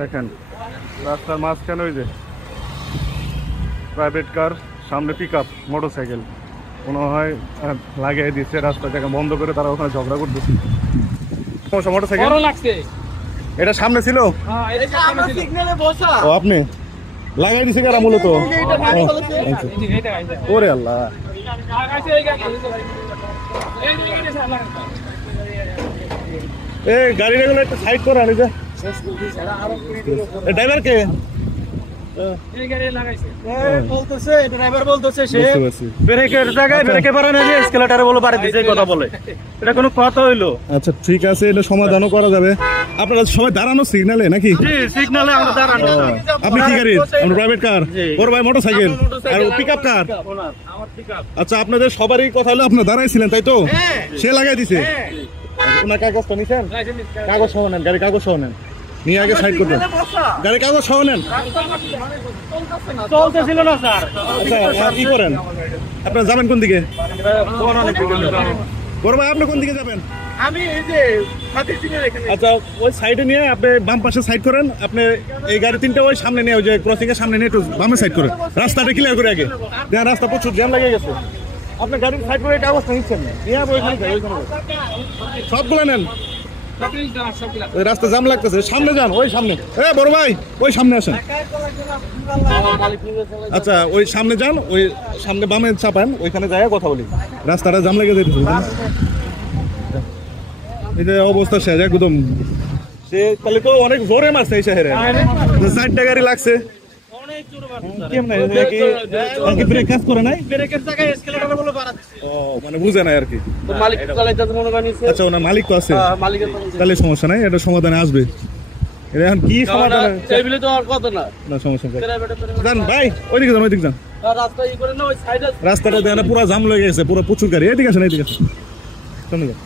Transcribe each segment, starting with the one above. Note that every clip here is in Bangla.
দেখেন রাস্তার মাঝখানে ওই যে প্রাইভেট কার, সামনে পিকআপ, মোটরসাইকেল মনে হয় লাগিয়ে দিচ্ছে, রাস্তা জায়গা বন্ধ করে তারা ওখানে ঝগড়া করতেছে। মোটরসাইকেল এটা সামনে ছিল, ও আপনি লাগাই দিছে কারা মূলত? ওরে আল্লাহ, এই গাড়িটা গুলো একটু সাইড করে আনি, ড্রাইভার কে আচ্ছা ঠিক আছে, এটা সমাধানও করা যাবে। আপনারা সবাই দাঁড়ানো সিগনালে নাকি? আপনি কি গাড়ি? প্রাইভেট কার, ওর ভাই মোটরসাইকেল আর পিকআপ কার? আচ্ছা আপনাদের সবারই কথা হলো আপনারা দাঁড়াইছিলেন তাই তো? সে লাগাই দিছে ওনার কাগজটা নিছেন? কাগজ সহ নেন, গাড়ি কাগজ সহ নেন, নিয়ে আগে সাইড করবেন। গাড়ি কাগজ সহ নেন। চলতেছিল না স্যার। আচ্ছা কি করেন আপনারা? যাবেন কোন দিকে? বড় ভাই আপনি কোন দিকে যাবেন? আমি এই যে আচ্ছা ওই সাইডে নিয়ে আপনি বাম পাশে সাইড করেন। আপনি এই গাড়ি তিনটা ওই সামনে নিয়ে, ওই যে ক্রসিং এর সামনে নিয়ে একটু বামে সাইড করেন, রাস্তাটা ক্লিয়ার করে আগে। দেখেন রাস্তা প্রচুর জ্যাম লেগে গেছে, আপনি গাড়ির সাইড করে কাগজটা নিচ্ছেন সবগুলো নেন। ওই রাস্তা জাম লাগতেছে, সামনে যান, ওই সামনে। এ বড় ভাই ওই সামনে আসেন। আচ্ছা ওই সামনে যান, ওই সামনে বামে চাপান, ওইখানে যায় কথা বলি। রাস্তাটা জাম লেগে যেতেছে, এই যে অবস্থা শেষ একদম। সে তাহলে তো অনেক জোরে মারছে এই শহরে, 4টা গাড়ি লাগছে। ব্রেক কাজ করে নাই, মানে বুঝে নাই আর কি। আচ্ছা ওনার মালিক তো আছে, তাহলে সমস্যা নাই, এটা সমাধানে আসবে। এখন কি সমাধান? না সমস্যা যান ভাই, ওইদিকে যান, ওইদিকে যান। রাস্তাটা দেখেন পুরো জাম লেগে গেছে, পুরো প্রচুর গাড়ি। এদিকে আসেন, এদিকে আসেন, সামনে যান,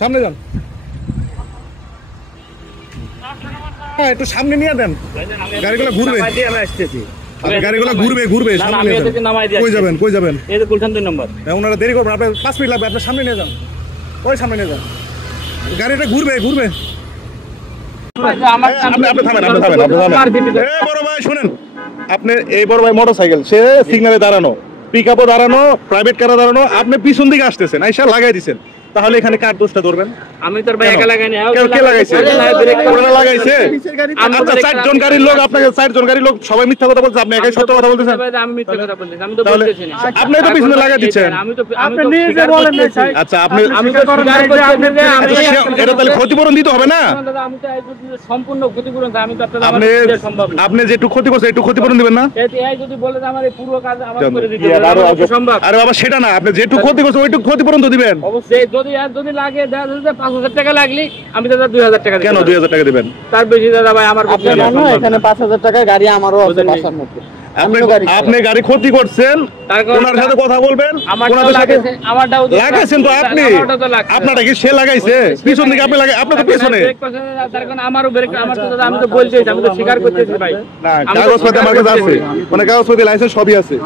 সামনে যান। হ্যাঁ একটু সামনে নিয়ে দেন, গাড়িগুলো ঘুরবে, গাড়িগুলো ঘুরবে ঘুরবে। কই যাবেন, কই যাবেন? ওনারা দেরি করবেন, আপনার 5 মিনিট লাগবে, আপনার সামনে নিয়ে যান, ওই সামনে নিয়ে যান, গাড়িটা ঘুরবে ঘুরবে। বড় ভাই শুনেন, আপনি এই বড় ভাই মোটরসাইকেল, সে সিগনালে দাঁড়ানো, পিকআপও দাঁড়ানো, প্রাইভেট কারও দাঁড়ানো, আপনি পিছন দিকে আসতেছেন, আইসা লাগাই দিচ্ছেন, তাহলে এখানে কার দোষটা ধরবেন? আমি তোর ভাই একা লাগাইনি, কে লাগাইছে? ওরা লাগাইছে। আচ্ছা 4 জন গাড়ির লোক, আপনাকে 4 জন গাড়ির লোক সবাই মিথ্যা কথা বলছে, আপনি একাই সত্য কথা বলতেছেন। আমি মিথ্যা কথা বলতেছি, আমি তো বলতেছি না। আপনি তো পিছনে লাগাই দিচ্ছেন। আপনি নিজে বলেন না। আচ্ছা আপনি আমি তো স্বীকার করছি, আমি এটা তাহলে ক্ষতিপূরণ দিতে হবে না? আমি তো সম্পূর্ণ ক্ষতিপূরণ, আমি তো আপনি যে একটু ক্ষতি করছে একটু ক্ষতিপূরণ দিবেন না? এই যদি বলে যে আমার এই পুরো কাজ আমার করে দিতে হবে, সম্ভব? আরে বাবা সেটা না, আপনি যে একটু ক্ষতি করছে ওইটুকু ক্ষতিপূরণ তো দিবেন অবশ্যই। যদি লাগে 5,000 টাকা লাগলি আমি দাদা 2,000 টাকা। কেন 2,000 টাকা দিবেন? তার বেশি দাদা ভাই আমার এখানে 5,000 টাকা গাড়ি আমারও আছে বাসার মধ্যে। আপনি গাড়ি ক্ষতি করছেন, ওনার সাথে কথা বলবেন। লাগাইছেন তো আপনি, আপনারটা কি সে লাগাইছে? পিছন দিকে আপনি লাগাই, আপনি তো পিছনে। আমারও ব্রেক, আমার তো দাদা আমি তো বলতেছি, আমি তো স্বীকার করতেছি ভাই। না কাগজপত্র আমার কাছে আছে, মানে কাগজপত্র লাইসেন্স সবই আছে,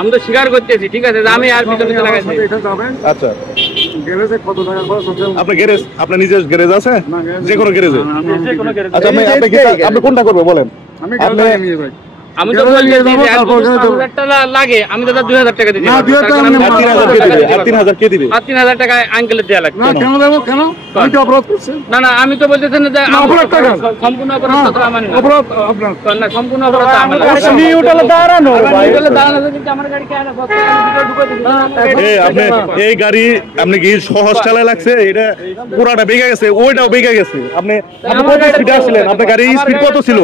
আমি তো স্বীকার করতেছি। ঠিক আছে আমি আর পিছনে লাগাইছি। আচ্ছা গ্যারেজে কত টাকা খরচ হচ্ছে? আপনার গ্যারেজ, আপনার নিজের গ্যারেজ আছে? যে কোনো গ্যারেজে? আচ্ছা আপনি কোনটা করবে বলেন? আমি তো বলছি 5,000 টাকা লাগে, আমি দাদা 2,000 টাকা দিচ্ছি। 3,000 কে দিবে? 3,000 টাকা আঙ্কেলের দেয়া লাগবে। কেন দেবো? কেন? আমি তো অপরাধ করছি না। আমি তো বলতেছি না যে সম্পূর্ণ অপরাধ তো আমার না। না সম্পূর্ণ অপরাধ আমার না। আপনি ওটালে দাঁড়ানো ভাই, ওটালে দাঁড়ানো যদি আমার গাড়ি কেন ঢুকে দিই? আপনি এই গাড়ি আপনি কি সহজ চালায় লাগছে? এটা পুরাটা বেগে গেছে, ওইটাও বেগে গেছে। আপনি কত স্পিডে আসলেন? আপনার গাড়ির স্পিড কত ছিল?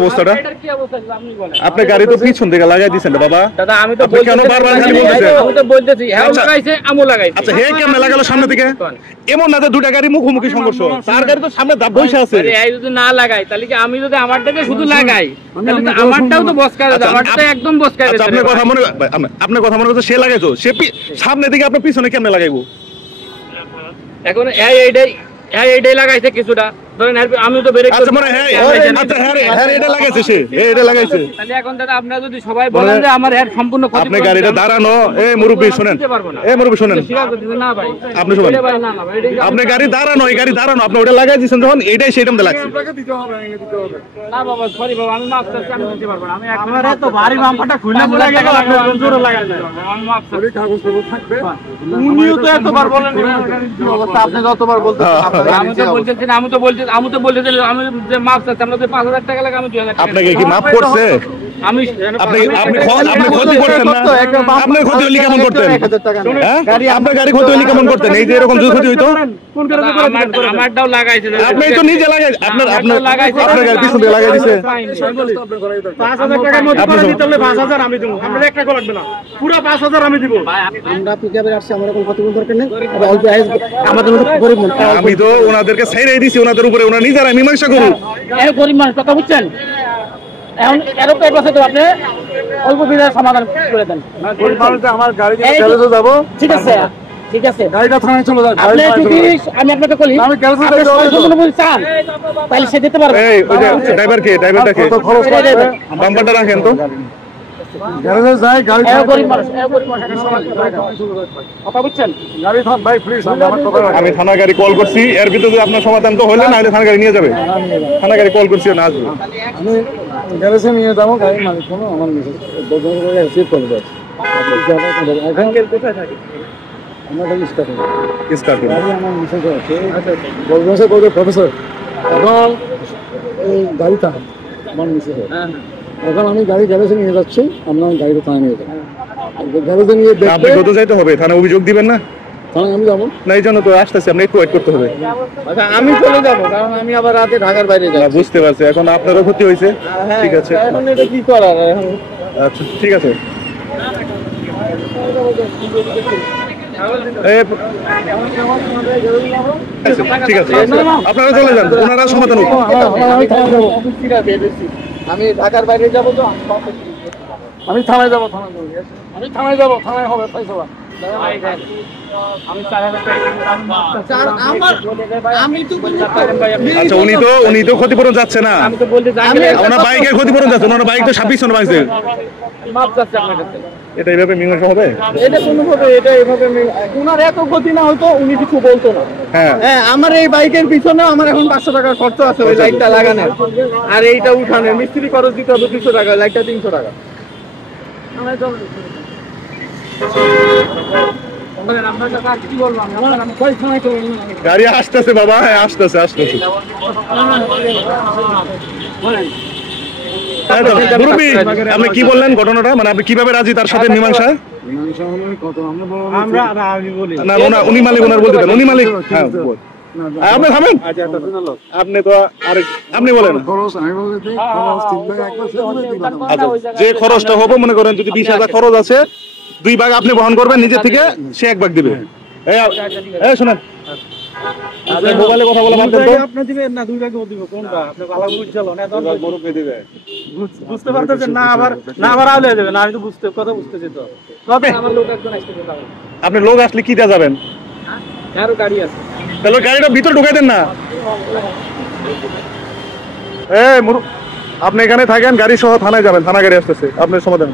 অবস্থাটা আপনি গাড়ি তো পিছন থেকে লাগাই দিচ্ছেন বাবা। দাদা আমি তো কেন বারবার খালি বলতেছেন? আমি তো বলতেছি হ্যাঁ লাগাইছে, আমও লাগাইছে। আচ্ছা হে কেমনে লাগালো সামনে থেকে? এমন না যে দুটা গাড়ি মুখোমুখি সংঘর্ষ, তার গাড়ি তো সামনে বসে আছে। আরে এই যদি না লাগাই তাহলে কি আমি যদি আমারটাকে শুধু লাগাই তাহলে তো আমারটাও তো বসকা দেবে, আমারটা একদম বসকা দেবে। আপনার কথা মনে করছে সে লাগাইছো, সে সামনে দিকে আপনার পিছনে কেমনে লাগাইবো? এখন এইটাই লাগাইছে কিছুটা, ধরেন আমি তো ব্রেক আচ্ছা মানে হ্যাঁ আচ্ছা হ্যাঁ এটা লাগাইছে সে এটা লাগাইছে তাহলে এখন দাদা আপনারা যদি সবাই বলেন যে আমার হেড সম্পূর্ণ ক্ষতি আপনি গাড়িটা দাঁড়ানো এই মুরব্বি শুনেন এই মুরব্বি শুনেন না ভাই আপনি শুনেন আপনি গাড়ি দাঁড়ানো এই গাড়ি দাঁড়ানো আপনি ওটা লাগাই দিয়েছেন যখন এইটাই সেই টাইমে লাগছে না বাবা সরি বাবা আমি মাফ চাচ্ছি আমি দিতে পারবো না আমি আমার এত ভারী বাম্পারটা খুলে মুড়ে গেল আপনি জোরে লাগাই দেন আমি মাফ চাচ্ছি কাগজ থাকবে উনিও তো এতবার বলেন কি অবস্থা আপনি যতবার বলতেছেন আমি তো বলছি আমি যে মাফ চাচ্ছি আমরা যে 5000 টাকা লাগে আমি 2000 টাকা আপনাকে কি মাফ করছে আমি আপনি ক্ষতি করছেন না আপনি ক্ষতি হলে কেমন করতেন আপনার গাড়ি ক্ষতি হলে কেমন করতেন এই যে এরকম যদি ক্ষতি হইতো আমারটাও লাগাইছে আপনি তো নিজে লাগাই আপনার গাড়ি পিছনে লাগাই দিয়েছে 5000 টাকার মধ্যে করে দিতে হলে 5000 আমি দেব আমরা একটা করে লাগবে না পুরো 5000 আমি দিব আমরা পিকআপে আসছি আমার কোনো ক্ষতি দরকার নেই অল্প আইস আমাদের মতো গরিব মানুষ আমি তো ওনাদেরকে ছাইরাই দিছি ওনাদের উপরে ওনা নিজেরা মীমাংসা করুন এই গরিব মানুষ কথা বুঝছেন এখন এরকম এক বছর তো আপনি অল্প বিধায় সমাধান করে দেন গরিব মানুষ আমার গাড়ি নিয়ে গ্যারেজে যাব ঠিক আছে ঠিক আছে গাড়িটা থানায় চলে যাও আপনি যদি আমি আপনাকে বলি আমি গ্যারেজে যাব চান তাহলে সে দিতে পারবে এই ওই যে ড্রাইভারটা কে বাম্পারটা রাখেন তো গ্যারেজে যাই গাড়ি গরিব মানুষ কথা বুঝছেন গাড়ি থাম ভাই প্লিজ আমার কথা আমি থানা গাড়ি কল করছি এর ভিতরে যদি আপনার সমাধান তো হইলে না হলে থানা গাড়ি নিয়ে যাবে থানা গাড়ি কল করছি না আসবে আমি গ্যারেজে নিয়ে যাবো গাড়ি মালিক কোনো আমার দোকান করে রিসিভ করে দেয় এখন কোথায় থাকে আমরা গাড়ি স্টার্ট করি গাড়ি আমার মিশে আছে বলছে বলছে প্রফেসর এখন এই গাড়িটা আমার মিশে এখন আমি গাড়ি গ্যারেজে নিয়ে যাচ্ছি আপনার গাড়িটা থানায় নিয়ে যাবো গ্যারেজে নিয়ে আপনি কত যাইতে হবে থানায় অভিযোগ দিবেন না থানায় আমি যাবো না এই জন্য তো আসতেছি আপনি একটু ওয়েট করতে হবে আচ্ছা আমি চলে যাবো কারণ আমি আবার রাতে ঢাকার বাইরে যাই বুঝতে পারছি এখন আপনারও ক্ষতি হয়েছে ঠিক আছে এখন এটা কি করার এখন আচ্ছা ঠিক আছে ঠিক আছে আপনারা চলে যান ওনারা সমাধান হোক আমি ঢাকার বাইরে যাবো তো আমি থানায় যাবো থানায় হবে পয়সা আচ্ছা উনি তো ক্ষতিপূরণ যাচ্ছে না ওনার বাইকের ক্ষতিপূরণ যাচ্ছে ওনার বাইক তো 26 বাইছে এটা এইভাবে মীমাংসা হবে এটা কোনোভাবে এটা এইভাবে ওনার এত ক্ষতি না হয়তো উনি কিছু বলতো না হ্যাঁ আমার এই বাইকের পিছনে আমার এখন 500 টাকার খরচ আছে ওই লাইটটা লাগানোর আর এইটা উঠানোর মিস্ত্রি খরচ দিতে হবে 200 টাকা লাইটটা 300 টাকা গাড়ি আসতেছে বাবা হ্যাঁ আসতেছে আপনি কি বললেন ঘটনাটা মানে আপনি কিভাবে রাজি তার সাথে মীমাংসা উনি মালিক ওনার বলতে দেন উনি মালিক হ্যাঁ আপনি থামেন আপনি তো আরেক আপনি বলেন যে খরচটা হবে মনে করেন যদি 20,000 খরচ আছে 2 ভাগ আপনি বহন করবেন নিজে থেকে সে 1 ভাগ দিবে এই শুনেন আপনি মোবাইলে কথা বলা বাদ দেন তো আপনি দিবেন না 2 ভাগে দিব কোনটা আপনি ভালো বুঝছলো না তখন বড় কে দিবে বুঝতে পারতেছেন না আবার আউলে যাবে না আমি তো কথা বুঝতেছি তো কবে আমার লোক একজন আসতে যাবে আপনি লোক আসলে কি দেয়া যাবেন কারো গাড়ি আছে তাহলে গাড়িটা ভিতরে ঢুকাই দেন না আপনি এখানে থাকেন গাড়ি সহ থানায় যাবেন থানা গাড়ি আসতেছে আপনার সমাধান